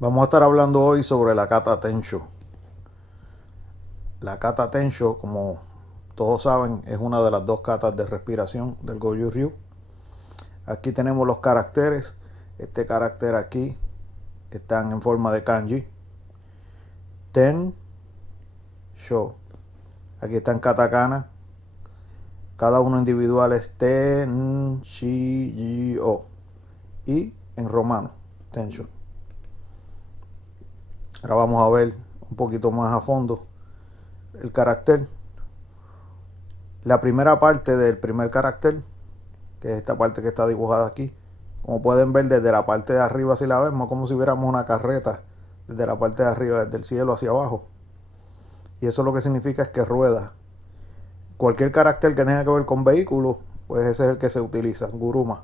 Vamos a estar hablando hoy sobre la kata Tensho. La kata Tensho, como todos saben, es una de las dos katas de respiración del Goju Ryu. Aquí tenemos los caracteres. Este carácter aquí están en forma de kanji. Ten, Sho. Aquí está en katakana. Cada uno individual es Ten, Shi, O. Y en romano, Tensho. Ahora vamos a ver un poquito más a fondo el carácter. La primera parte del primer carácter, que es esta parte que está dibujada aquí, como pueden ver desde la parte de arriba, si la vemos, como si viéramos una carreta desde la parte de arriba, desde el cielo hacia abajo. Y eso lo que significa es que rueda. Cualquier carácter que tenga que ver con vehículos, pues ese es el que se utiliza, guruma.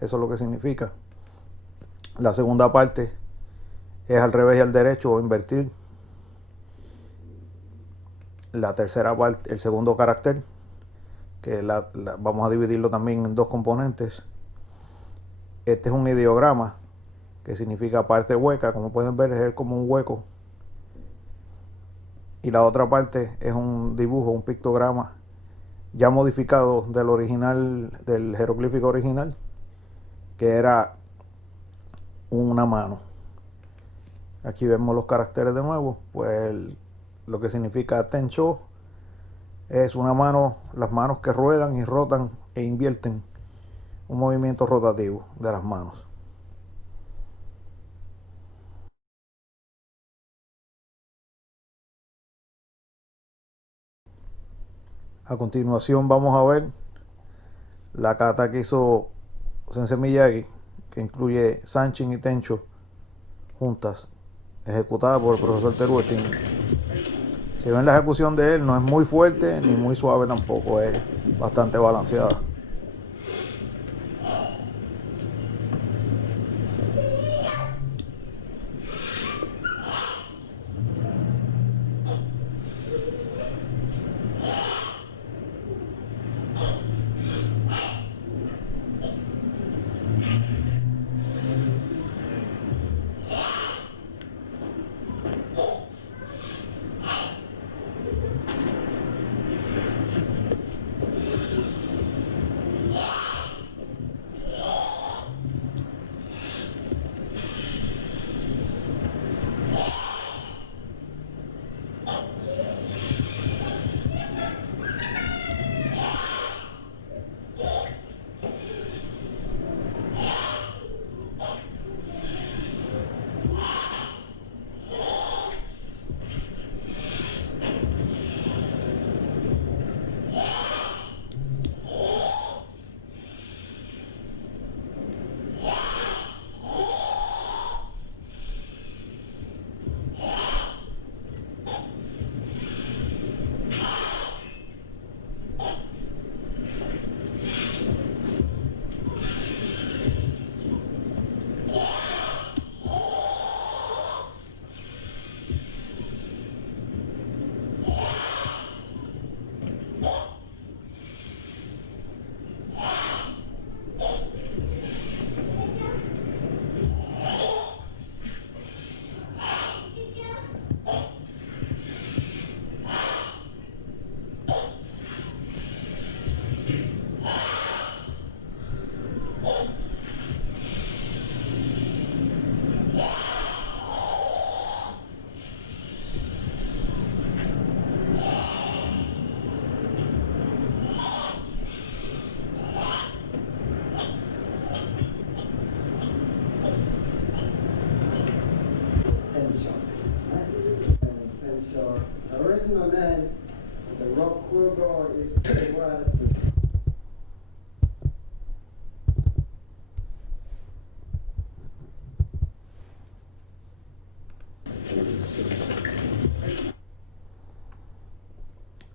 Eso es lo que significa. La segunda parte es al revés y al derecho, o invertir. La tercera parte, el segundo carácter, que vamos a dividirlo también en dos componentes. Este es un ideograma, que significa parte hueca, como pueden ver es como un hueco. Y la otra parte es un dibujo, un pictograma ya modificado del original, del jeroglífico original, que era una mano. Aquí vemos los caracteres de nuevo. Pues lo que significa Tensho es una mano, las manos que ruedan y rotan e invierten, un movimiento rotativo de las manos. A continuación vamos a ver la kata que hizo Sensei Miyagi, que incluye Sanchin y Tensho juntas, ejecutada por el profesor Teruo Shin. Si ven la ejecución de él, no es muy fuerte ni muy suave tampoco, es bastante balanceada.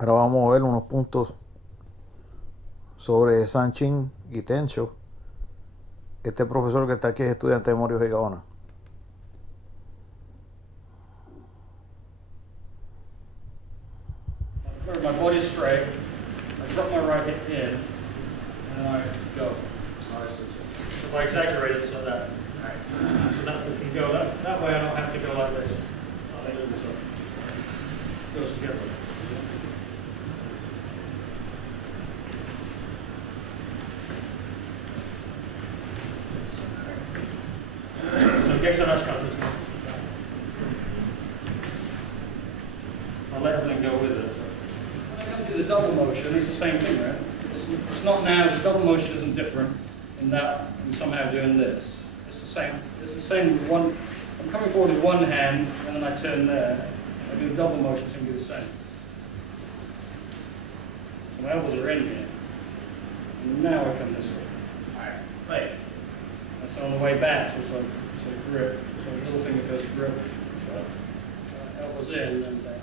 Ahora vamos a ver unos puntos sobre Sanchin y Tensho. Este profesor que está aquí es estudiante de Morio Higaona. My body's straight. I drop my right hip in, and I go. If I exaggerate it so that foot can go that way. way I don't have to go like this. I do this. Goes together. So it gets a rush cut, doesn't it? I'll let everything go with it. When I come to the double motion, it's the same thing, right? It's not now, the double motion isn't different in that I'm somehow doing this. It's the same. It's the same with one. I'm coming forward with one hand, and then I turn there. I do the double motion, it's going to be the same. So my elbows are in here. And now I come this way. Right. And so on the way back, so it's like grip. So the little finger first grip. So elbows in and back.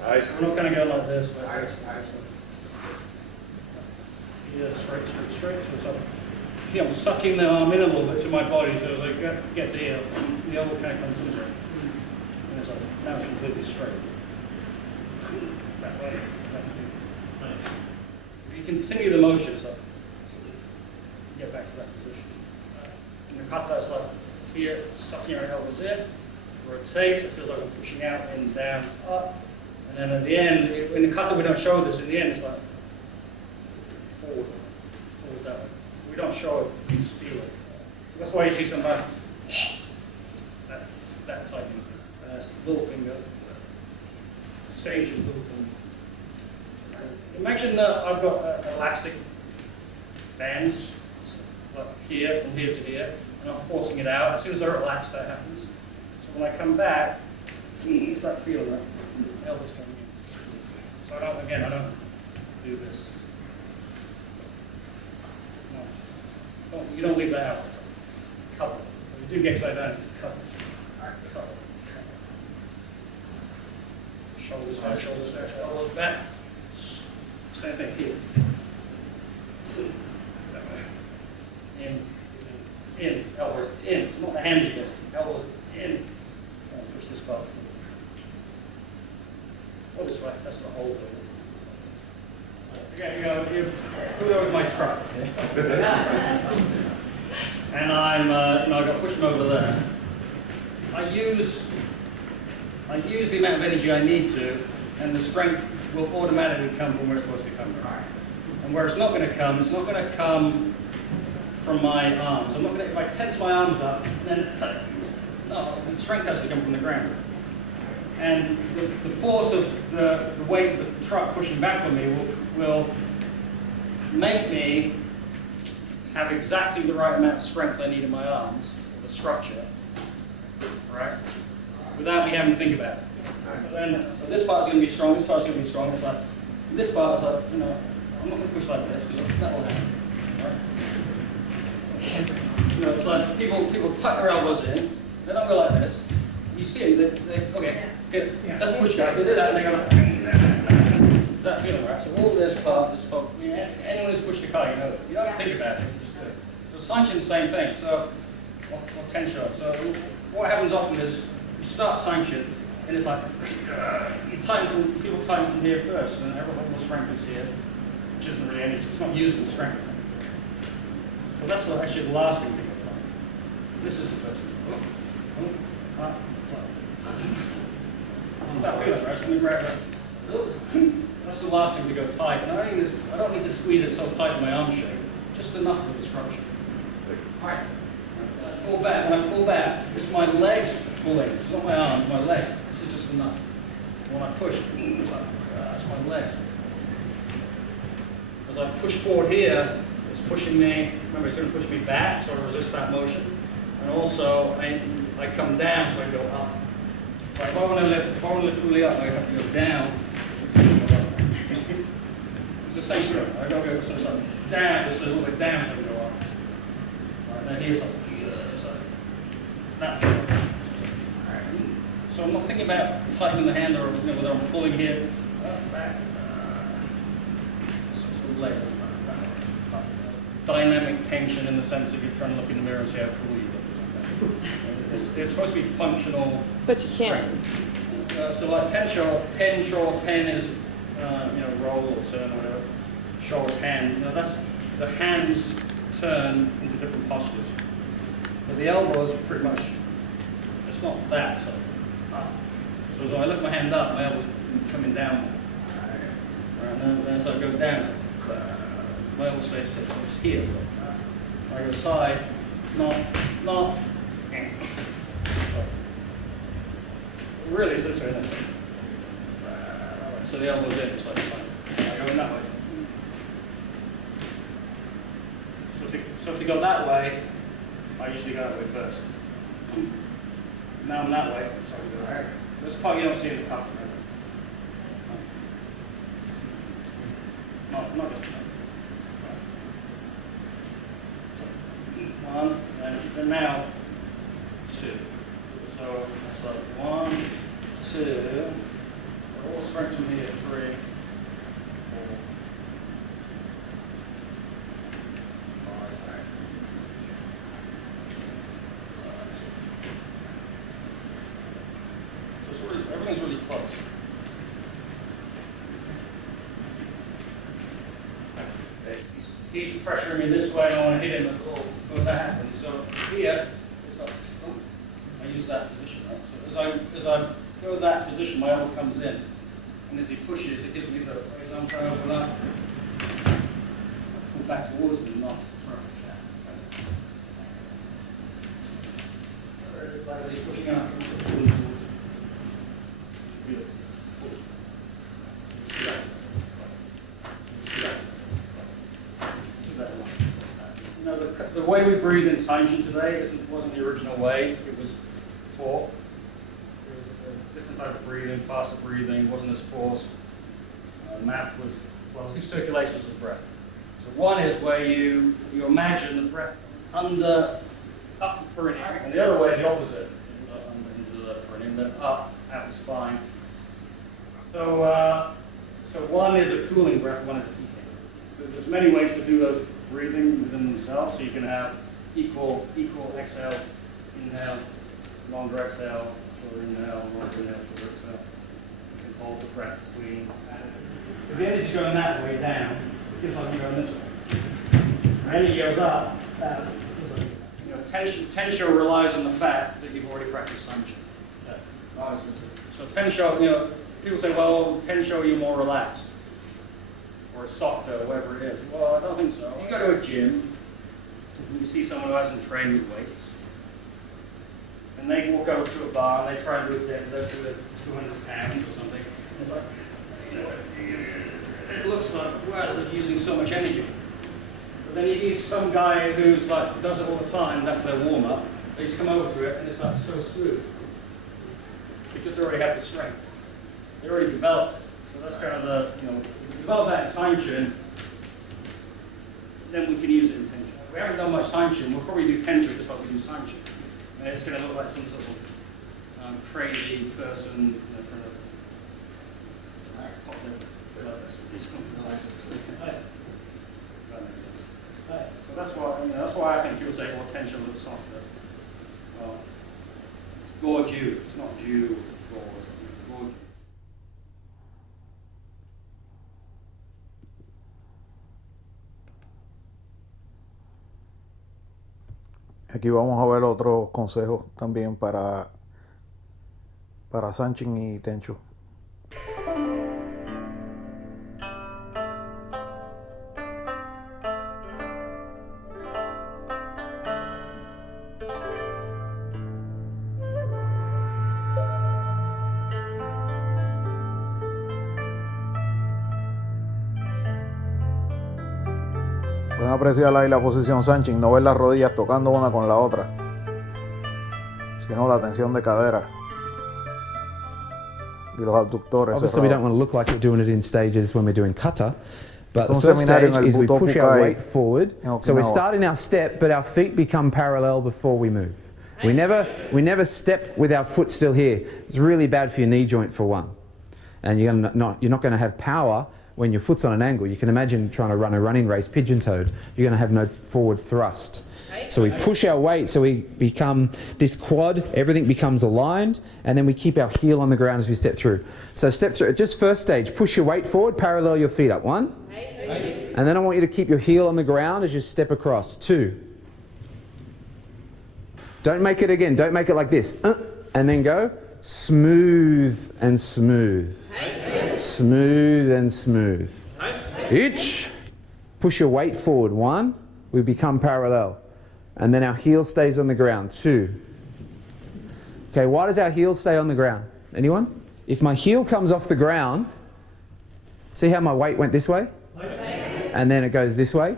Nice. I'm not going to go like this, like this, like this. Yeah, straight. So it's like, I'm sucking the arm in a little bit to my body, so as I get to here, the elbow kind of comes in there. And it's like, now it's completely straight. That way, that way. If you continue the motion, it's like, get back to that position. And the kata is like, here, sucking your elbows in, rotate, so it feels like I'm pushing out and down, up. And then at the end, in the kata we don't show this, in the end it's like, forward that way. We don't show it, you just feel it. That's why you see somebody that tightening. And that's little finger, Sage's little finger. Imagine that I've got elastic bands, like here, from here to here, and I'm forcing it out. As soon as I relax, that happens. So when I come back, it's that feeling that elbow's coming in. So I don't do this. You don't leave that out. Cover. When you do get side down, it's cover. Cover. Shoulders down, elbows back. Same thing here. That way. In, elbows in. It's not the hands you guess. Elbows in. And push this part forward. Oh, this way. That's the whole thing. Okay, who knows my truck? And I've got to push them over there. I use the amount of energy I need to, and the strength will automatically come from where it's supposed to come from. And where it's not going to come, it's not going to come from my arms. If I tense my arms up, then it's like, no, the strength has to come from the ground. And the force of the weight of the truck pushing back on me will make me have exactly the right amount of strength I need in my arms, the structure, right? Without me having to think about it. So this part is going to be strong, this part is going to be strong. It's like, this part is like, I'm not going to push like this because that will happen, right? So, it's like people tuck their elbows in, they don't go like this. You see it, okay, let's push guys. They do that and they go like, is that feeling right? So all this part, this folk, anyone who's pushed a car, you don't have to think about it, you just do it. So Sanchin, the same thing. So, or Tensho. So what happens often is you start Sanchin and it's like, people tighten from here first, and everyone will strength is here, which isn't really any, it's not usable strength. So that's actually the last thing to get tight. This is the first one. That's that feeling, right? So let me grab that. That's the last thing to go tight. And I don't need to squeeze it so tight in my arm shape. Just enough for the structure. Nice. When I pull back, it's my legs pulling. It's not my arms, my legs. This is just enough. When I push, it's like, that's my legs. As I push forward here, it's pushing me, remember it's going to push me back, so I resist that motion. And also, I come down, so I go up. But if I want to lift fully up, I have to go down. It's the same thing. I go sort of down, just a little bit down, so I go up. Right, then here's like, that feeling. So I'm not thinking about tightening the hand or whether I'm pulling here, back, sort of later. Dynamic tension in the sense of you're trying to look in the mirror and see how cool you look or something. It's supposed to be functional. But you can't. So like ten is roll or turn or whatever. Show is hand. That's the hands turn into different postures. But the elbow is pretty much the it's not that. So up. So as I lift my hand up, my elbow's coming down. Right, and then as I go down, it's like, my elbow stays fixed, so it's here. So I go side, not. So really, it's this way, that's it. So the elbow's in, it's like this. I go in that way. So to go that way, I usually go that way first. Now I'm that way, so I go there. This part you don't see in the cup, right? Not just that. One, and now two. So it's like 1, 2. All strength from here, 3, 4. Everything's really close. He's pressuring me this way, and I want to hit him, but that happens. So here, it's like, I use that position, right? So as I go that position, my elbow comes in, and as he pushes, it gives me the, as I'm trying to open up, I pull back towards me, not throw it down. As he's pushing up, I'm also pulling towards me. The way we breathe in Tensho today wasn't the original way. It was taught. It was a different type of breathing, faster breathing, wasn't as forced. Math was, well, 2 circulations of breath. So one is where you imagine the breath up the perineum, and the other way is the opposite. Into the perineum, then up, out the spine. So one is a cooling breath, one is a heating. There's many ways to do those breathing within themselves, so you can have equal exhale, inhale, longer exhale, shorter inhale, longer inhale, shorter exhale. You can hold the breath between. If the energy's going that way down, it feels like you're going this way. When the energy goes up, it feels like Tensho relies on the fact that you've already practiced Tensho. So Tensho, people say, well, Tensho, you're more relaxed, or softer, or whatever it is. Well, I don't think so. If you go to a gym, and you see someone who hasn't trained with weights, and they walk over to a bar, and they try and do a deadlift with 200 pounds or something, and it's like, it looks like, well, they're using so much energy. But then you see some guy who's like, does it all the time, that's their warm-up, they just come over to it, and it's like so smooth. Because they already have the strength. They already developed it. So that's kind of the, if we develop that in Tensho, then we can use it in Tensho. We haven't done much Tensho, we'll probably do Tensho just like we do Tensho. And it's going to look like some sort of crazy person trying to pop their blood vessel. That makes sense. So that's why I think people say, well, Tensho looks softer. Well, it's gorgeous. It's not Jew or something. Gorgeous. Aquí vamos a ver otros consejos también para Tensho y Tensho. Pueden apreciar ahí la posición Tensho y no ver las rodillas tocando una con la otra, sino la tensión de cadera y los abductores. Obviously, we don't want to look like we're doing it in stages when we're doing kata, but the Un first seminario stage en el is we Butoku push our Kai weight forward. en So we Okinawa. start in our step, but our feet become parallel before we move. We never step with our foot still here. It's really bad for your knee joint for one, and you're not going to have power when your foot's on an angle. You can imagine trying to run a running race pigeon-toed. You're going to have no forward thrust. So we push our weight, so we become this quad, everything becomes aligned, and then we keep our heel on the ground as we step through. So step through, just first stage, push your weight forward, parallel your feet up, 1. And then I want you to keep your heel on the ground as you step across, 2. Don't make it again, don't make it like this. And then go smooth and smooth. Smooth and smooth. Each. Push your weight forward. 1. We become parallel. And then our heel stays on the ground. 2. Okay, why does our heel stay on the ground? Anyone? If my heel comes off the ground, see how my weight went this way? And then it goes this way?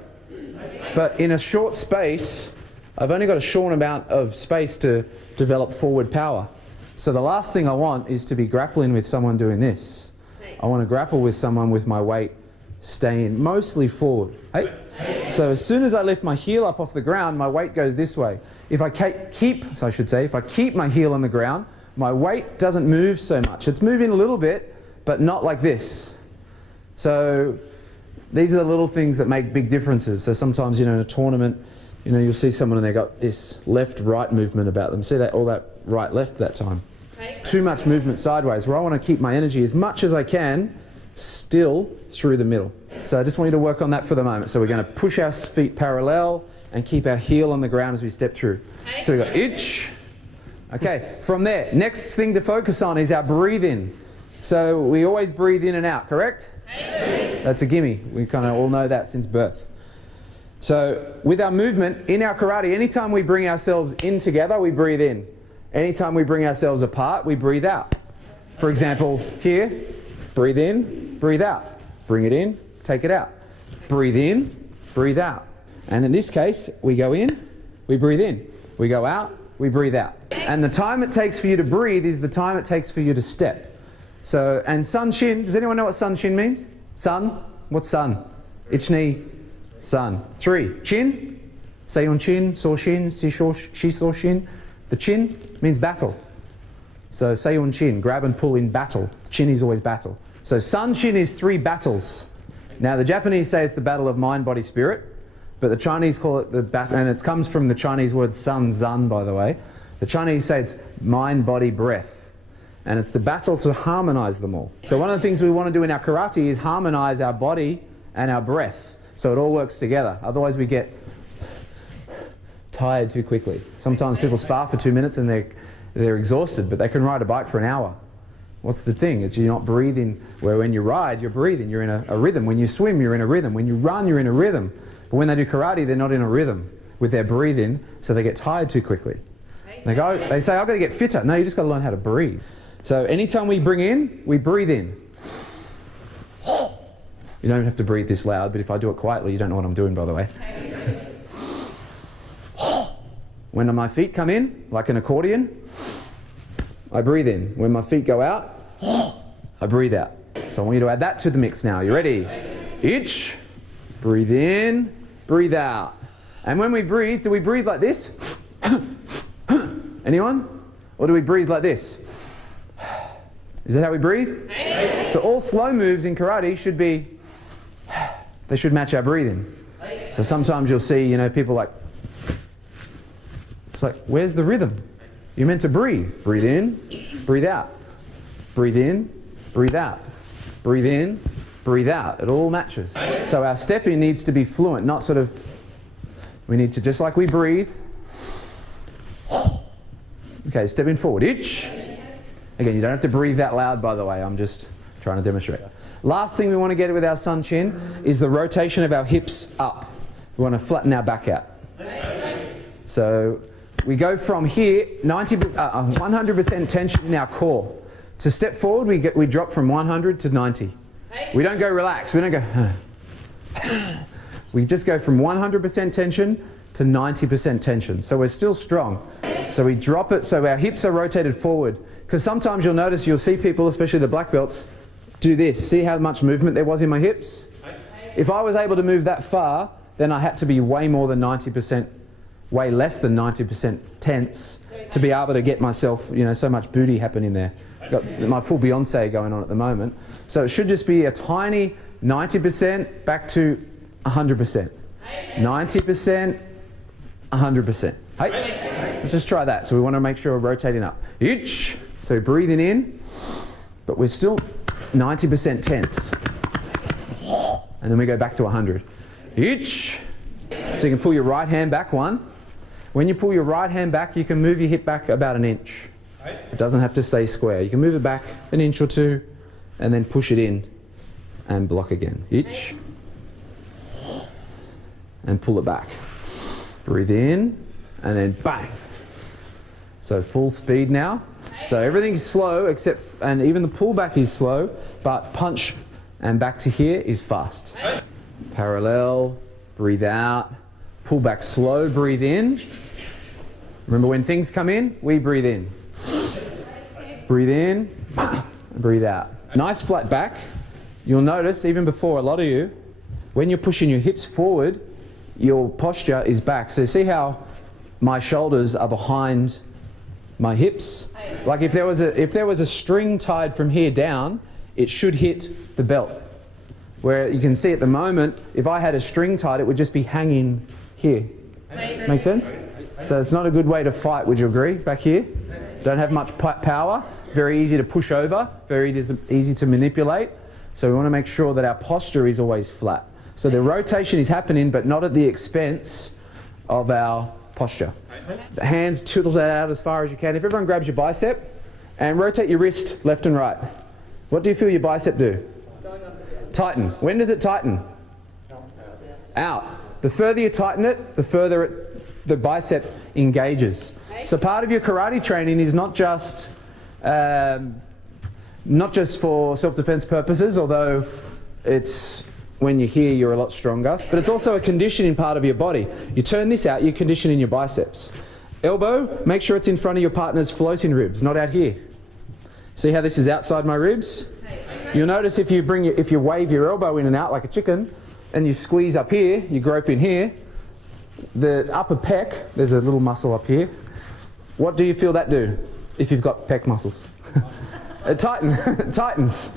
But in a short space, I've only got a short amount of space to develop forward power. So the last thing I want is to be grappling with someone doing this. I want to grapple with someone with my weight staying mostly forward. Hey? So as soon as I lift my heel up off the ground, my weight goes this way. If I if I keep my heel on the ground, my weight doesn't move so much. It's moving a little bit, but not like this. So these are the little things that make big differences. So sometimes, in a tournament, you'll see someone and they've got this left-right movement about them. See that, all that right-left that time. Too much movement sideways, where I want to keep my energy as much as I can still through the middle. So I just want you to work on that for the moment. So we're going to push our feet parallel and keep our heel on the ground as we step through. So we've got itch. Okay, from there, next thing to focus on is our breathing. So we always breathe in and out, correct? That's a gimme. We kind of all know that since birth. So with our movement, in our karate, anytime we bring ourselves in together, we breathe in. Anytime we bring ourselves apart, we breathe out. For example, here, breathe in, breathe out. Bring it in, take it out. Breathe in, breathe out. And in this case, we go in, we breathe in. We go out, we breathe out. And the time it takes for you to breathe is the time it takes for you to step. So, and sun shin, does anyone know what sun shin means? Sun, what's sun? Ich-ni, sun. 3, chin, seiyun chin, so shin, shi so shin. The chin means battle. So seiyun chin, grab and pull in battle. Chin is always battle. So sun shin is 3 battles. Now the Japanese say it's the battle of mind, body, spirit, but the Chinese call it the battle, and it comes from the Chinese word sun, zan, by the way. The Chinese say it's mind, body, breath. And it's the battle to harmonize them all. So one of the things we want to do in our karate is harmonize our body and our breath, so it all works together. Otherwise we get tired too quickly. Sometimes people spar for 2 minutes and they're exhausted, but they can ride a bike for an hour. What's the thing? It's you're not breathing, where when you ride, you're breathing, you're in a rhythm. When you swim, you're in a rhythm. When you run, you're in a rhythm. But when they do karate, they're not in a rhythm with their breathing, so they get tired too quickly. They say, I've got to get fitter. No, you just got to learn how to breathe. So anytime we bring in, we breathe in. You don't have to breathe this loud, but if I do it quietly, you don't know what I'm doing, by the way. When my feet come in, like an accordion, I breathe in. When my feet go out, I breathe out. So I want you to add that to the mix now. You ready? Itch, breathe in, breathe out. And when we breathe, do we breathe like this? Anyone? Or do we breathe like this? Is that how we breathe? So all slow moves in karate should be, they should match our breathing. So sometimes you'll see, people like, it's like, where's the rhythm? You're meant to breathe. Breathe in, breathe out. Breathe in, breathe out. Breathe in, breathe out. It all matches. So our stepping needs to be fluent, not sort of, we need to, just like we breathe. Okay, stepping forward. Itch. Again, you don't have to breathe that loud, by the way. I'm just trying to demonstrate. Last thing we want to get with our sun chin is the rotation of our hips up. We want to flatten our back out. So we go from here, 100% tension in our core. To step forward, we drop from 100 to 90. We don't go relax. We don't go. We just go from 100% tension to 90% tension. So we're still strong. So we drop it so our hips are rotated forward. Because sometimes you'll see people, especially the black belts, do this. See how much movement there was in my hips? If I was able to move that far, then I had to be way more than 90%, way less than 90% tense to be able to get myself, so much booty happening there. Got my full Beyonce going on at the moment. So it should just be a tiny 90% back to 100%. 90%, 100%. Hey, let's just try that. So we want to make sure we're rotating up. Itch. So breathing in, but we're still 90% tense. And then we go back to 100. Itch. So you can pull your right hand back, 1. When you pull your right hand back, you can move your hip back about 1 inch. It doesn't have to stay square. You can move it back an inch or two and then push it in and block again. Itch. And pull it back. Breathe in and then bang. So full speed now. So everything's slow except, and even the pullback is slow, but punch and back to here is fast. Parallel, breathe out, pull back slow, breathe in. Remember when things come in, we breathe in. Breathe in, breathe out. Nice flat back. You'll notice, even before a lot of you, when you're pushing your hips forward, your posture is back. So see how my shoulders are behind my hips? Like if there was a string tied from here down, it should hit the belt. Where you can see at the moment, if I had a string tied, it would just be hanging here. Make sense? So it's not a good way to fight, would you agree? Back here. Don't have much power. Very easy to push over. Very easy to manipulate. So we want to make sure that our posture is always flat. So the rotation is happening, but not at the expense of our posture. The hands twiddle that out as far as you can. If everyone grabs your bicep and rotate your wrist left and right. What do you feel your bicep do? Tighten. When does it tighten? Out. The further you tighten it, the further the bicep engages. So part of your karate training is not just for self-defense purposes, although it's when you're here you're a lot stronger, but it's also a conditioning part of your body. You turn this out, you're conditioning your biceps. Elbow, make sure it's in front of your partner's floating ribs, not out here. See how this is outside my ribs? You'll notice if you wave your elbow in and out like a chicken and you squeeze up here, you grope in here, the upper pec, there's a little muscle up here. What do you feel that do if you've got pec muscles? It tightens.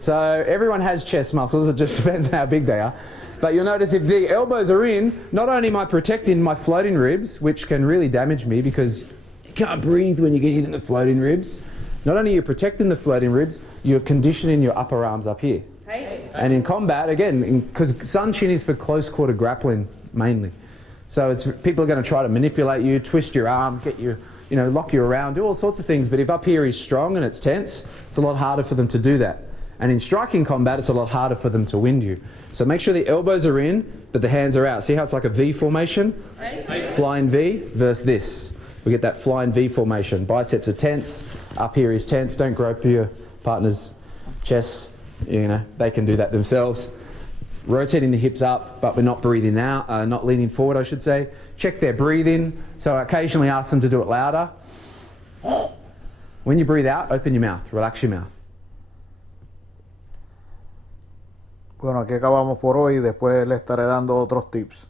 So everyone has chest muscles, it just depends on how big they are. But you'll notice if the elbows are in, not only am I protecting my floating ribs, which can really damage me because you can't breathe when you get hit in the floating ribs. Not only are you protecting the floating ribs, you're conditioning your upper arms up here. And in combat, again, because Sun Chin is for close quarter grappling mainly. So people are going to try to manipulate you, twist your arms, get you, lock you around, do all sorts of things. But if up here is strong and it's tense, it's a lot harder for them to do that. And in striking combat, it's a lot harder for them to wind you. So make sure the elbows are in, but the hands are out. See how it's like a V formation? Flying V versus this. We get that flying V formation. Biceps are tense, up here is tense. Don't grope your partner's chest. They can do that themselves. Rotating the hips up, but we're not breathing out, not leaning forward, I should say. Check their breathing. So I occasionally ask them to do it louder. When you breathe out, open your mouth, relax your mouth. Bueno, aquí acabamos por hoy. Después le estaré dando otros tips.